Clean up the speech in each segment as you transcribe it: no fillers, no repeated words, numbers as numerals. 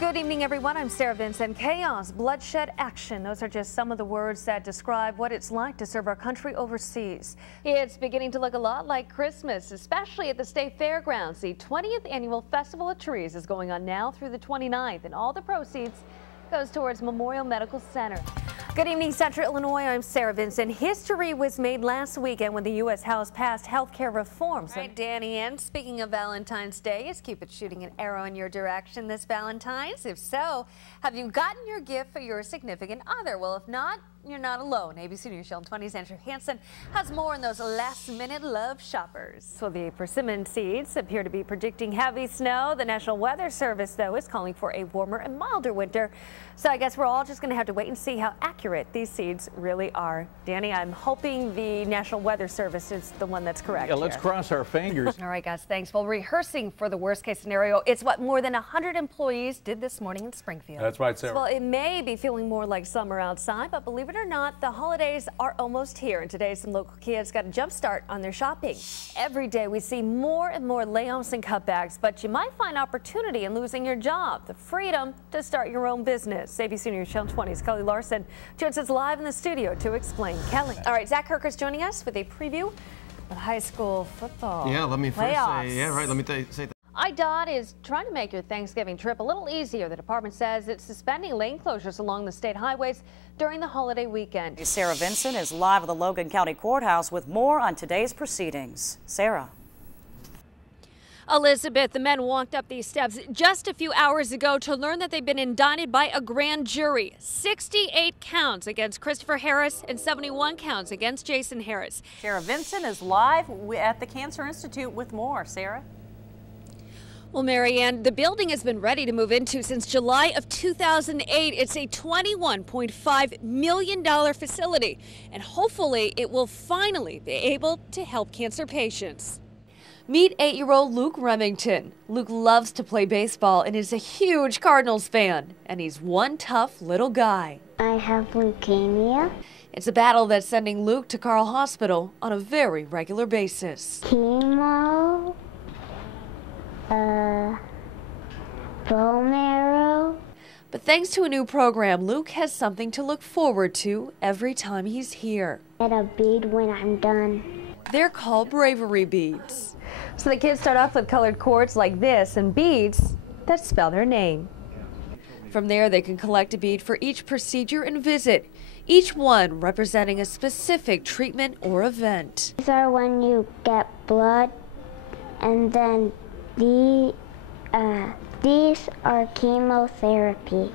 Good evening, everyone. I'm Sara, Vincent. Chaos, bloodshed, action. Those are just some of the words that describe what it's like to serve our country overseas. It's beginning to look a lot like Christmas, especially at the state fairgrounds. The 20th annual Festival of Trees is going on now through the 29th, and all the proceeds goes towards Memorial Medical Center. Good evening, Central Illinois. I'm Sara, Vincent. History was made last weekend when the U.S. House passed health care reforms. All right, Danny, and speaking of Valentine's Day, is Cupid shooting an arrow in your direction this Valentine's? If so, have you gotten your gift for your significant other? Well, if not, you're not alone. ABC News Channel 20's Andrew Hansen has more on those last-minute love shoppers. Well, the persimmon seeds appear to be predicting heavy snow. The National Weather Service, though, is calling for a warmer and milder winter. So I guess we're all just going to have to wait and see how accurate these seeds really are. Danny, I'm hoping the National Weather Service is the one that's correct. Yeah, let's cross our fingers. All right, guys, thanks. Well, rehearsing for the worst-case scenario, it's what more than 100 employees did this morning in Springfield. That's right, Sarah. Well, it may be feeling more like summer outside, but believe it or not, the holidays are almost here, and today some local kids got a jump start on their shopping. Every day we see more and more layoffs and cutbacks, but you might find opportunity in losing your job, the freedom to start your own business. ABC News Channel 20's Kelly Larson joins us live in the studio to explain. Kelly. All right, Zach Kirker's joining us with a preview of high school football. Yeah, let me first say, let me say that. IDOT is trying to make your Thanksgiving trip a little easier. The department says it's suspending lane closures along the state highways during the holiday weekend. Sara Vincent is live at the Logan County Courthouse with more on today's proceedings. Sara. Elizabeth, the men walked up these steps just a few hours ago to learn that they've been indicted by a grand jury. 68 counts against Christopher Harris and 71 counts against Jason Harris. Sara Vincent is live at the Cancer Institute with more. Sara. Well, Marianne, the building has been ready to move into since July of 2008. It's a $21.5 million facility, and hopefully it will finally be able to help cancer patients. Meet 8-year-old Luke Remington. Luke loves to play baseball and is a huge Cardinals fan, and he's one tough little guy. I have leukemia. It's a battle that's sending Luke to Carl Hospital on a very regular basis. Chemo, bone marrow. But thanks to a new program, Luke has something to look forward to every time he's here. Get a bead when I'm done. They're called bravery beads. So the kids start off with colored cords like this and beads that spell their name. From there, they can collect a bead for each procedure and visit, each one representing a specific treatment or event. These are when you get blood, and then these are chemotherapy.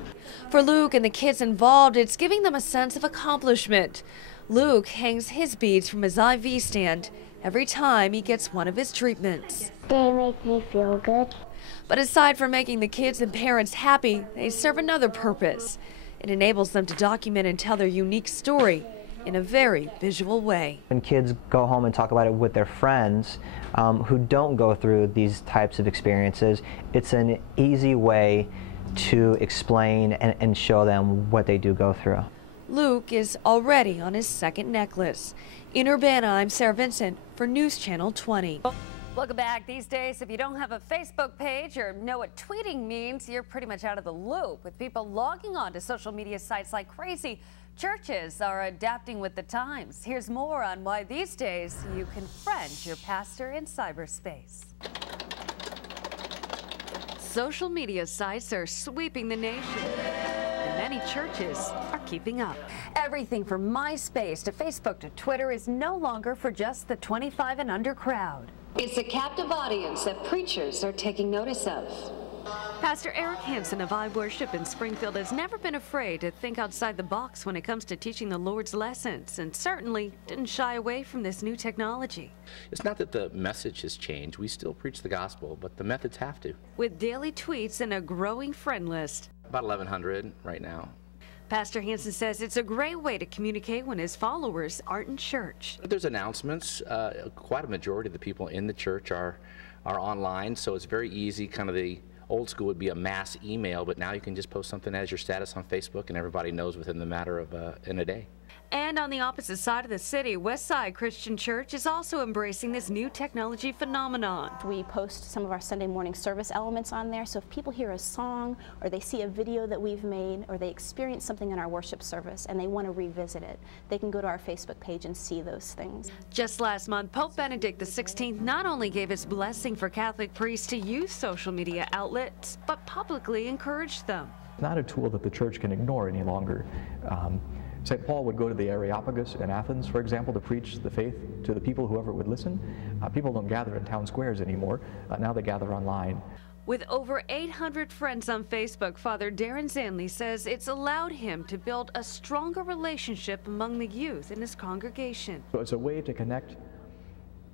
For Luke and the kids involved, it's giving them a sense of accomplishment. Luke hangs his beads from his IV stand every time he gets one of his treatments. They make me feel good. But aside from making the kids and parents happy, they serve another purpose. It enables them to document and tell their unique story in a very visual way. When kids go home and talk about it with their friends who don't go through these types of experiences, it's an easy way to explain and show them what they do go through. Luke is already on his second necklace. In Urbana, I'm Sara Vincent for News Channel 20. Welcome back. These days, if you don't have a Facebook page or know what tweeting means, you're pretty much out of the loop. With people logging on to social media sites like crazy, churches are adapting with the times. Here's more on why these days you can friend your pastor in cyberspace. Social media sites are sweeping the nation, and many churches are keeping up. Everything from MySpace to Facebook to Twitter is no longer for just the 25 and under crowd. It's a captive audience that preachers are taking notice of. Pastor Eric Hansen of iWorship in Springfield has never been afraid to think outside the box when it comes to teaching the Lord's lessons, and certainly didn't shy away from this new technology. It's not that the message has changed. We still preach the gospel, but the methods have to. With daily tweets and a growing friend list. About 1,100 right now. Pastor Hansen says it's a great way to communicate when his followers aren't in church. There's announcements. Quite a majority of the people in the church are online, so it's very easy. Kind of the old school would be a mass email, but now you can just post something as your status on Facebook and everybody knows within the matter of in a day. And on the opposite side of the city, Westside Christian Church is also embracing this new technology phenomenon. We post some of our Sunday morning service elements on there, so if people hear a song or they see a video that we've made or they experience something in our worship service and they want to revisit it, they can go to our Facebook page and see those things. Just last month, Pope Benedict XVI not only gave his blessing for Catholic priests to use social media outlets, but publicly encouraged them. It's not a tool that the church can ignore any longer. St. Paul would go to the Areopagus in Athens, for example, to preach the faith to the people, whoever would listen. People don't gather in town squares anymore. Now they gather online. With over 800 friends on Facebook, Father Darren Zanley says it's allowed him to build a stronger relationship among the youth in his congregation. So it's a way to connect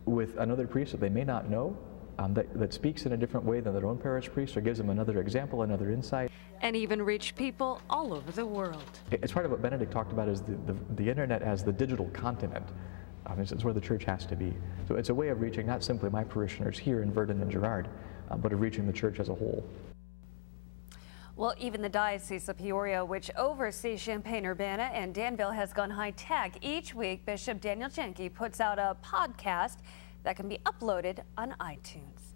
with another priest that they may not know, that speaks in a different way than their own parish priest, or gives them another example, another insight. And even reach people all over the world. It's part of what Benedict talked about is the internet as the digital continent. It's where the church has to be. So it's a way of reaching not simply my parishioners here in Verdun and Girard, but of reaching the church as a whole. Well, even the Diocese of Peoria, which oversees Champaign-Urbana and Danville, has gone high-tech. Each week, Bishop Daniel Jenke puts out a podcast that can be uploaded on iTunes.